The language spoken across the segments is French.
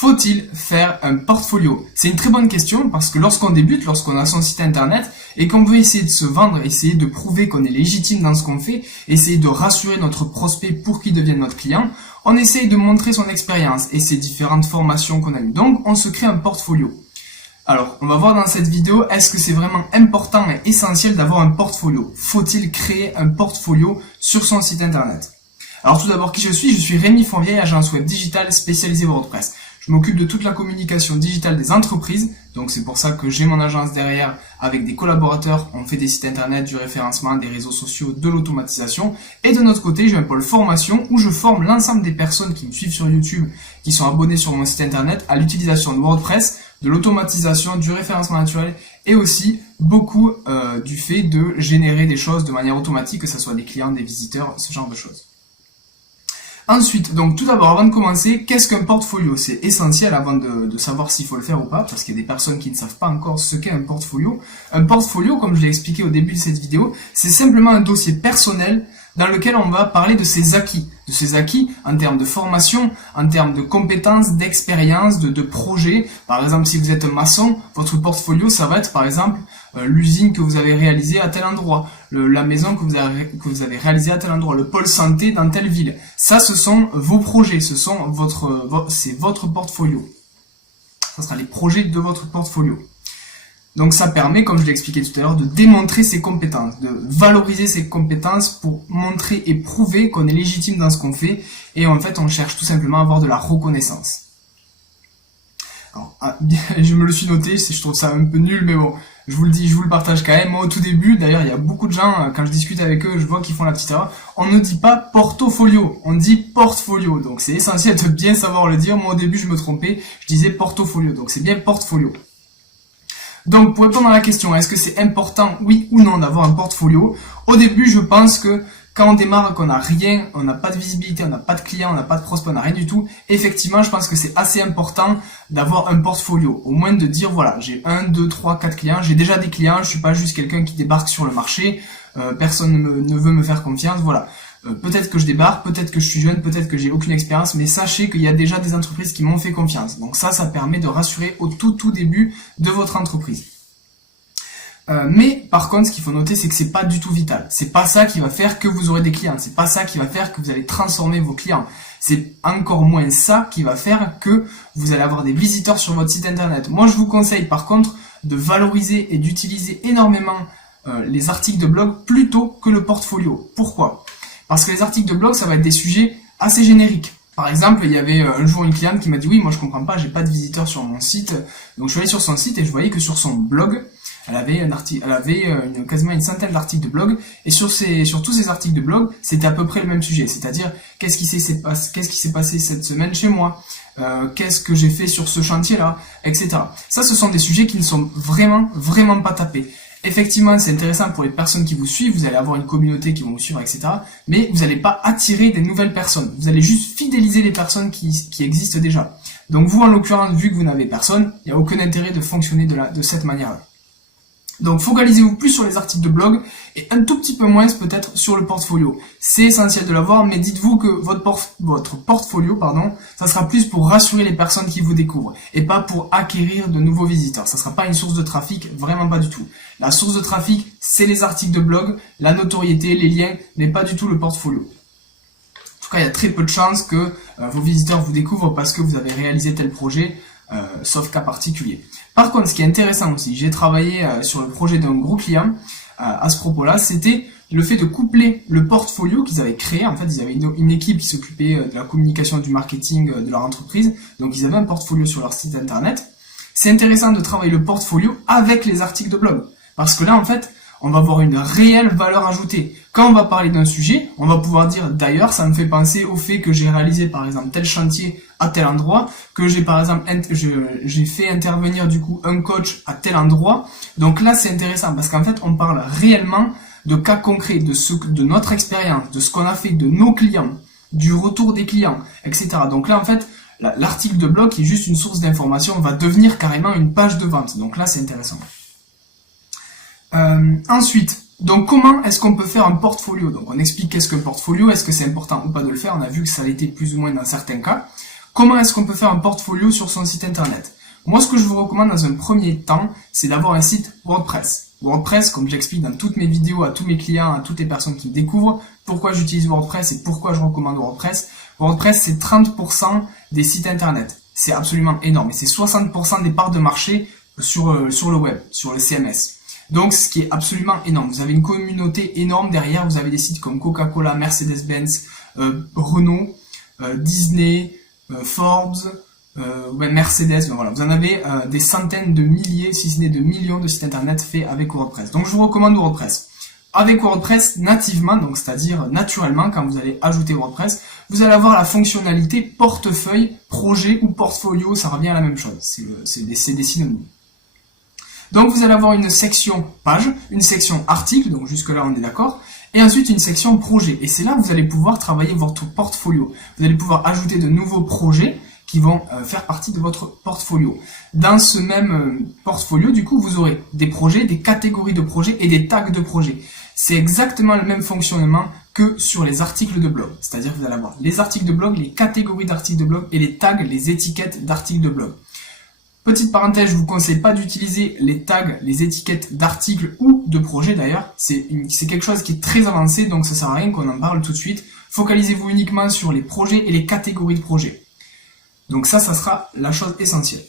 Faut-il faire un portfolio? C'est une très bonne question parce que lorsqu'on débute, lorsqu'on a son site internet et qu'on veut essayer de se vendre, essayer de prouver qu'on est légitime dans ce qu'on fait, essayer de rassurer notre prospect pour qu'il devienne notre client, on essaye de montrer son expérience et ses différentes formations qu'on a eues. Donc, on se crée un portfolio. Alors, on va voir dans cette vidéo, est-ce que c'est vraiment important et essentiel d'avoir un portfolio? Faut-il créer un portfolio sur son site internet? Alors tout d'abord, qui je suis? Je suis Rémi Fonvieille, agence web digitale spécialisée WordPress. Je m'occupe de toute la communication digitale des entreprises, donc c'est pour ça que j'ai mon agence derrière avec des collaborateurs. On fait des sites internet, du référencement, des réseaux sociaux, de l'automatisation. Et de notre côté, j'ai un pôle formation où je forme l'ensemble des personnes qui me suivent sur YouTube, qui sont abonnées sur mon site internet à l'utilisation de WordPress, de l'automatisation, du référencement naturel et aussi beaucoup du fait de générer des choses de manière automatique, que ce soit des clients, des visiteurs, ce genre de choses. Ensuite, donc tout d'abord, avant de commencer, qu'est-ce qu'un portfolio? C'est essentiel avant de savoir s'il faut le faire ou pas, parce qu'il y a des personnes qui ne savent pas encore ce qu'est un portfolio. Un portfolio, comme je l'ai expliqué au début de cette vidéo, c'est simplement un dossier personnel dans lequel on va parler de ses acquis en termes de formation, en termes de compétences, d'expérience, de projets. Par exemple, si vous êtes un maçon, votre portfolio, ça va être par exemple l'usine que vous avez réalisée à tel endroit, la maison que vous avez réalisée à tel endroit, le pôle santé dans telle ville. Ça, ce sont vos projets, c'est votre portfolio. Ça sera les projets de votre portfolio. Donc ça permet, comme je l'ai expliqué tout à l'heure, de démontrer ses compétences, de valoriser ses compétences pour montrer et prouver qu'on est légitime dans ce qu'on fait. Et en fait, on cherche tout simplement à avoir de la reconnaissance. Alors, je me le suis noté, je trouve ça un peu nul, mais bon, je vous le dis, je vous le partage quand même. Moi, au tout début, d'ailleurs, il y a beaucoup de gens, quand je discute avec eux, je vois qu'ils font la petite erreur. On ne dit pas portfolio, on dit portfolio. Donc c'est essentiel de bien savoir le dire. Moi, au début, je me trompais, je disais portfolio. Donc c'est bien portfolio. Donc, pour répondre à la question, est-ce que c'est important, oui ou non, d'avoir un portfolio? Au début, je pense que quand on démarre, qu'on n'a rien, on n'a pas de visibilité, on n'a pas de clients, on n'a pas de prospects, on n'a rien du tout, effectivement, je pense que c'est assez important d'avoir un portfolio. Au moins de dire, voilà, j'ai 1, 2, 3, 4 clients, j'ai déjà des clients, je suis pas juste quelqu'un qui débarque sur le marché, personne ne veut me faire confiance, voilà. Peut-être que je débarque, peut-être que je suis jeune, peut-être que j'ai aucune expérience, mais sachez qu'il y a déjà des entreprises qui m'ont fait confiance. Donc ça permet de rassurer au tout début de votre entreprise. Mais par contre, ce qu'il faut noter, c'est que c'est pas du tout vital. C'est pas ça qui va faire que vous aurez des clients. C'est pas ça qui va faire que vous allez transformer vos clients. C'est encore moins ça qui va faire que vous allez avoir des visiteurs sur votre site internet. Moi, je vous conseille par contre de valoriser et d'utiliser énormément les articles de blog plutôt que le portfolio. Pourquoi ? Parce que les articles de blog, ça va être des sujets assez génériques. Par exemple, il y avait un jour une cliente qui m'a dit « Oui, moi je comprends pas, j'ai pas de visiteurs sur mon site. » Donc je suis allé sur son site et je voyais que sur son blog, elle avait quasiment une centaine d'articles de blog. Et sur tous ces articles de blog, c'était à peu près le même sujet. C'est-à-dire, qu'est-ce qui s'est passé cette semaine chez moi, qu'est-ce que j'ai fait sur ce chantier-là, etc. Ça, ce sont des sujets qui ne sont vraiment pas tapés. Effectivement, c'est intéressant pour les personnes qui vous suivent, vous allez avoir une communauté qui vont vous suivre, etc. Mais vous n'allez pas attirer des nouvelles personnes. Vous allez juste fidéliser les personnes qui existent déjà. Donc vous, en l'occurrence, vu que vous n'avez personne, il n'y a aucun intérêt de fonctionner de cette manière-là. Donc focalisez-vous plus sur les articles de blog et un tout petit peu moins peut-être sur le portfolio. C'est essentiel de l'avoir, mais dites-vous que votre portfolio, ça sera plus pour rassurer les personnes qui vous découvrent et pas pour acquérir de nouveaux visiteurs. Ça sera pas une source de trafic, vraiment pas du tout. La source de trafic, c'est les articles de blog, la notoriété, les liens, mais pas du tout le portfolio. En tout cas, il y a très peu de chances que vos visiteurs vous découvrent parce que vous avez réalisé tel projet, sauf cas particulier. Par contre, ce qui est intéressant aussi, j'ai travaillé sur le projet d'un gros client à ce propos-là, c'était le fait de coupler le portfolio qu'ils avaient créé. En fait, ils avaient une équipe qui s'occupait de la communication, du marketing de leur entreprise. Donc, ils avaient un portfolio sur leur site internet. C'est intéressant de travailler le portfolio avec les articles de blog. Parce que là, en fait, on va avoir une réelle valeur ajoutée. Quand on va parler d'un sujet, on va pouvoir dire, d'ailleurs, ça me fait penser au fait que j'ai réalisé, par exemple, tel chantier à tel endroit, que j'ai, par exemple, j'ai fait intervenir, du coup, un coach à tel endroit. Donc là, c'est intéressant parce qu'en fait, on parle réellement de cas concrets, de notre expérience, de ce qu'on a fait, de nos clients, du retour des clients, etc. Donc là, en fait, l'article de blog, qui est juste une source d'information, va devenir carrément une page de vente. Donc là, c'est intéressant. Ensuite, donc comment est-ce qu'on peut faire un portfolio? Donc on explique qu'est-ce qu'un portfolio, est-ce que c'est important ou pas de le faire, on a vu que ça l'était plus ou moins dans certains cas. Comment est-ce qu'on peut faire un portfolio sur son site internet? Moi, ce que je vous recommande dans un premier temps, c'est d'avoir un site WordPress. WordPress, comme j'explique dans toutes mes vidéos à tous mes clients, à toutes les personnes qui me découvrent, pourquoi j'utilise WordPress et pourquoi je recommande WordPress. WordPress, c'est 30% des sites internet. C'est absolument énorme. Et c'est 60% des parts de marché sur le web, sur le CMS. Donc, ce qui est absolument énorme. Vous avez une communauté énorme derrière. Vous avez des sites comme Coca-Cola, Mercedes-Benz, Renault, Disney, Forbes, Mercedes. Voilà, vous en avez des centaines de milliers, si ce n'est de millions de sites internet faits avec WordPress. Donc, je vous recommande WordPress. Avec WordPress nativement, donc c'est-à-dire naturellement, quand vous allez ajouter WordPress, vous allez avoir la fonctionnalité portefeuille, projet ou portfolio. Ça revient à la même chose. C'est des synonymes. Donc vous allez avoir une section page, une section article, donc jusque là on est d'accord, et ensuite une section projet. Et c'est là où vous allez pouvoir travailler votre portfolio. Vous allez pouvoir ajouter de nouveaux projets qui vont faire partie de votre portfolio. Dans ce même portfolio, du coup, vous aurez des projets, des catégories de projets et des tags de projets. C'est exactement le même fonctionnement que sur les articles de blog. C'est-à-dire que vous allez avoir les articles de blog, les catégories d'articles de blog et les tags, les étiquettes d'articles de blog. Petite parenthèse, je vous conseille pas d'utiliser les tags, les étiquettes d'articles ou de projets d'ailleurs. C'est quelque chose qui est très avancé, donc ça sert à rien qu'on en parle tout de suite. Focalisez-vous uniquement sur les projets et les catégories de projets. Donc ça sera la chose essentielle.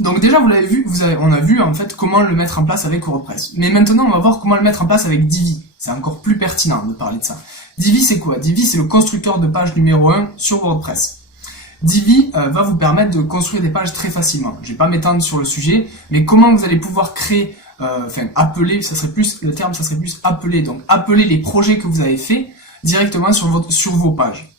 Donc déjà, vous l'avez vu, on a vu en fait comment le mettre en place avec WordPress. Mais maintenant, on va voir comment le mettre en place avec Divi. C'est encore plus pertinent de parler de ça. Divi, c'est quoi? Divi, c'est le constructeur de page numéro 1 sur WordPress. Divi va vous permettre de construire des pages très facilement. Je vais pas m'étendre sur le sujet, mais comment vous allez pouvoir créer, appeler, le terme ça serait plus appeler. Donc appeler les projets que vous avez faits directement sur vos pages.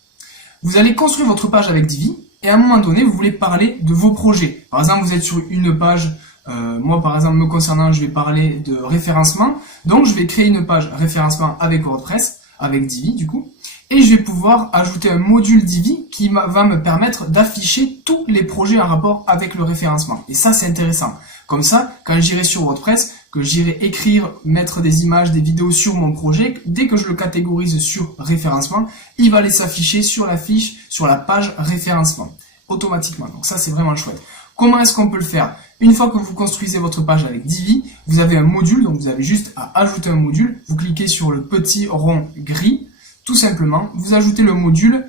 Vous allez construire votre page avec Divi et à un moment donné, vous voulez parler de vos projets. Par exemple, vous êtes sur une page, moi par exemple me concernant, je vais parler de référencement. Donc je vais créer une page référencement avec WordPress, avec Divi du coup. Et je vais pouvoir ajouter un module Divi qui va me permettre d'afficher tous les projets en rapport avec le référencement. Et ça, c'est intéressant. Comme ça, quand j'irai sur WordPress, que j'irai écrire, mettre des images, des vidéos sur mon projet, dès que je le catégorise sur référencement, il va les s'afficher sur la fiche, sur la page référencement, automatiquement. Donc ça, c'est vraiment chouette. Comment est-ce qu'on peut le faire? Une fois que vous construisez votre page avec Divi, vous avez un module, donc vous avez juste à ajouter un module. Vous cliquez sur le petit rond gris. Tout simplement, vous ajoutez le module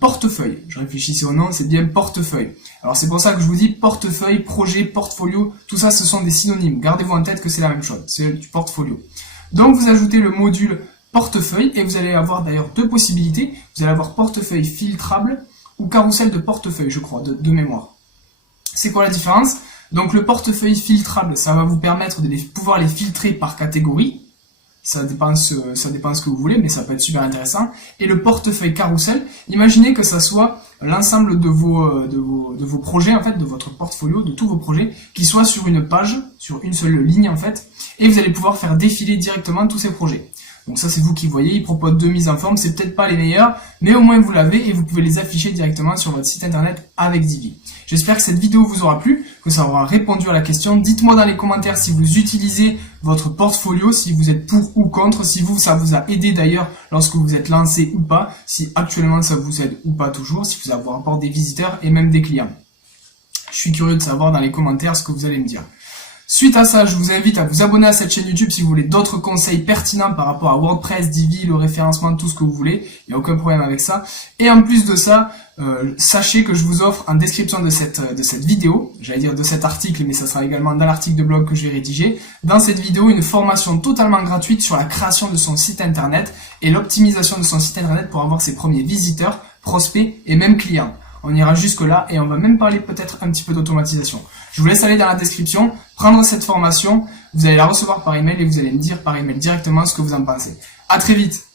portefeuille. Je réfléchissais au nom, c'est bien portefeuille. Alors c'est pour ça que je vous dis portefeuille, projet, portfolio, tout ça ce sont des synonymes. Gardez-vous en tête que c'est la même chose, c'est du portfolio. Donc vous ajoutez le module portefeuille et vous allez avoir d'ailleurs deux possibilités. Vous allez avoir portefeuille filtrable ou carrousel de portefeuille, je crois, de mémoire. C'est quoi la différence? Donc le portefeuille filtrable, ça va vous permettre de pouvoir les filtrer par catégorie. Ça dépend ce que vous voulez, mais ça peut être super intéressant. Et le portefeuille carrousel, imaginez que ça soit l'ensemble de vos projets, en fait, de votre portfolio, de tous vos projets, qui soient sur une page, sur une seule ligne, en fait, et vous allez pouvoir faire défiler directement tous ces projets. Donc ça, c'est vous qui voyez, ils proposent deux mises en forme, c'est peut-être pas les meilleurs, mais au moins vous l'avez et vous pouvez les afficher directement sur votre site internet avec Divi. J'espère que cette vidéo vous aura plu, que ça aura répondu à la question. Dites-moi dans les commentaires si vous utilisez votre portfolio, si vous êtes pour ou contre, si ça vous a aidé d'ailleurs lorsque vous êtes lancé ou pas, si actuellement ça vous aide ou pas toujours, si vous avez encore des visiteurs et même des clients. Je suis curieux de savoir dans les commentaires ce que vous allez me dire. Suite à ça, je vous invite à vous abonner à cette chaîne YouTube si vous voulez d'autres conseils pertinents par rapport à WordPress, Divi, le référencement, tout ce que vous voulez. Il n'y a aucun problème avec ça. Et en plus de ça, sachez que je vous offre en description de cette vidéo, j'allais dire de cet article, mais ça sera également dans l'article de blog que je vais rédiger, dans cette vidéo, une formation totalement gratuite sur la création de son site internet et l'optimisation de son site internet pour avoir ses premiers visiteurs, prospects et même clients. On ira jusque là et on va même parler peut-être un petit peu d'automatisation. Je vous laisse aller dans la description, prendre cette formation, vous allez la recevoir par email et vous allez me dire par email directement ce que vous en pensez. À très vite!